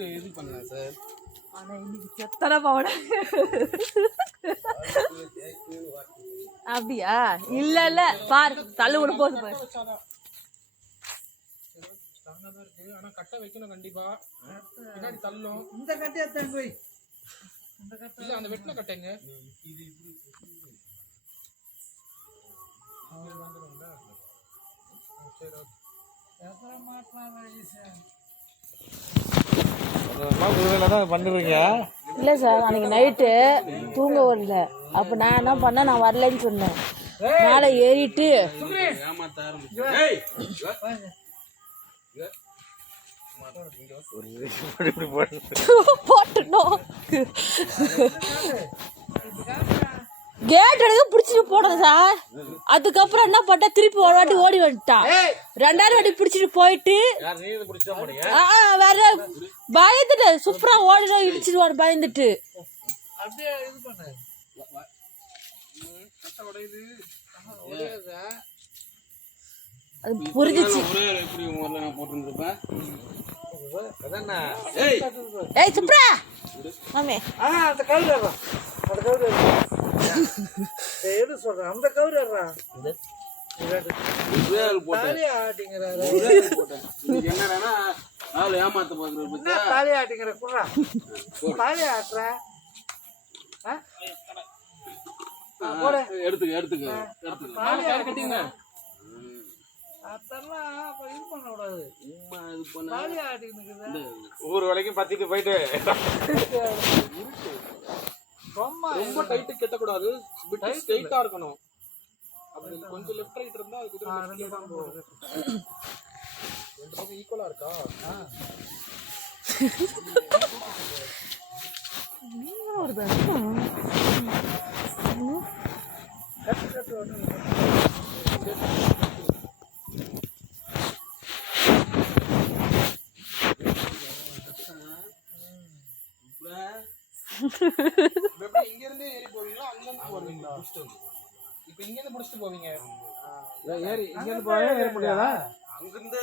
இதுக்கு இது பண்ணலாம் சார். ஆனா இன்னைக்கு செத்தன பாவட அப்படியா? இல்ல இல்ல பாரு தள்ளு விட போகுது பாரு. ஸ்ட்ராங்கா தான் இருக்கு. ஆனா கட்டை வைக்கணும் கண்டிப்பா. பின்னாடி தள்ளும். இந்த கட்டையை தான் போய் இந்த கட்டை இல்ல, அந்த வெட்டின கட்டைங்க. இது இப்படி வந்துரும்ல. சரி ஓகே. எவ்வளவு மாட்டலாம் பண்ணுவீங்க? இல்ல சார் அன்னைக்கு நைட்டு தூங்க வரல. அப்ப நான் என்ன பண்ணேன், நான் வரலன்னு சொன்னேன். மேலே ஏறிட்டு ஏமாத்த ஆரம்பிச்சு போட்டணும். கேட் எடுக்க பிடிச்சிட்டு போனேன் சார். அதுக்கப்புறம் என்ன பண்ணா, திருப்பி ஒரு வாட்டி ஓடி வந்துட்டான். ரெண்டாவது வாட்டி பிடிச்சிட்டு போயிட்டு வேற பயந்துட்டு சூப்பரா ஓடினா இடிச்சிருவாரு பயந்துட்டு. அப்படியே இது பண்ணு. அது புரிஞ்சிச்சு. ஏய் சுப்ரா மாமே அந்த கவுரு அந்த கவுரு எது சொல்றேன், அந்த கவுரு ஏமாத்த போகிற தாலி ஆட்டிங்கிற குடுறா தாலி ஆட்டுற எடுத்துக்க அதெல்லாம் இது பண்ண கூடாது. தாலி ஆட்டின்னு ஊர் வரைக்கும் பத்திட்டு போயிட்டு ரொம்ப டைட்டு கட்டக்கூடாது. ஸ்ட்ரைட்டா இருக்கணும். அப்படி கொஞ்சம் லெஃப்ட் ரைட் இருந்தா அது ரெண்டு பக்கம் ஈக்குவலா இருக்கா? இங்க இருந்தே ஏறி போவீங்களா, அங்க இருந்து போவீங்களா? இப்ப இங்க இருந்து புடிச்சிட்டு போவீங்க. ஏறி இங்க இருந்து போவே ஏற முடியாதா? அங்க இருந்து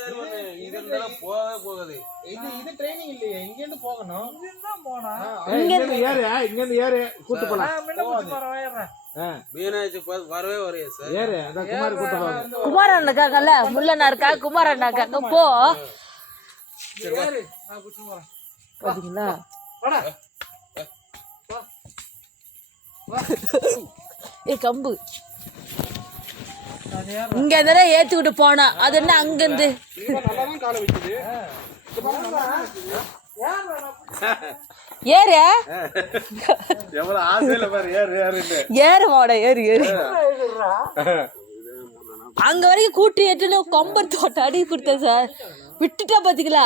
போகாது. இது ட்ரைனிங் இல்லையே, இங்க இருந்து போகணும். இதுதான் போனா இங்க இருந்து ஏறு கூட்டு போலாம். வரவே வரையா சார்? ஏறு அந்த குமார் கூட்டு போவாங்க. குமார் அண்ணாக்காங்கல்ல, முள்ளனா இருக்கா, குமார் அண்ணாக்காங்க போ. நான் புடிச்சு போறேன். பாத்தீங்களா ஏ கம்பு இங்க இருந்தா ஏத்துக்கிட்டு போனா, அது என்ன அங்க இருந்து நல்லாதான் காலை வைக்குது. ஏறு எவ்வளவு ஆசையில பாரு ஏறு மாட ஏறு ஏறு. அங்க வரைக்கும் கூட்டி ஏற்றுன்னு கொம்பர் தோட்ட அடி கொடுத்தேன் சார். விட்டுட்டா பாத்தீங்களா,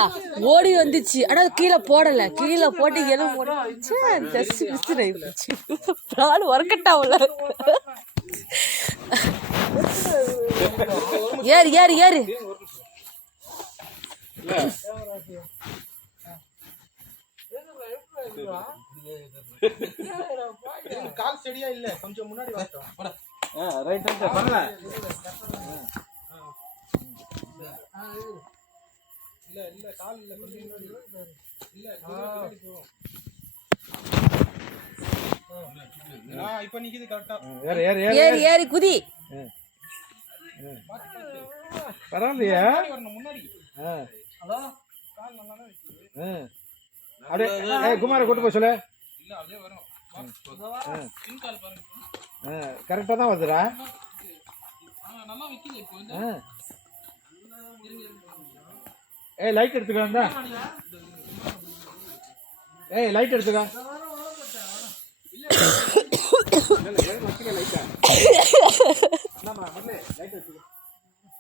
ஓடி வந்துச்சு. ஆனா கீழே போடல, கீழே போட்டு எலும்பு போட்டு ஒர்க்கட்டா உள்ள. ஏறு ஏறு ஏறு. கால் ஸ்டெடியா இல்ல, கொஞ்சம் முன்னாடி வரட்டும். ரைட் பண்ணல. இல்ல கால் இல்ல, கொஞ்சம் முன்னாடி இல்ல பின்னாடி போறோம். இப்ப நிக்குது கரெக்ட்டா. ஏறி ஏறி குதி. பரவாயில்லையா? முன்னாடி ஹலோ கால் நல்லா தான் வைக்குது. அப்படியே குமார கூட்டு போய் சொல்லு. இல்ல அதே வரும். பின் கால் பாருங்க. கரெக்டா தான் வருதுடா. நல்லா வைக்குது இப்போ வந்து. லைட் எடுத்துக்கா. லைட் எடுத்துக்கா. லைட் எடுத்துக்கா.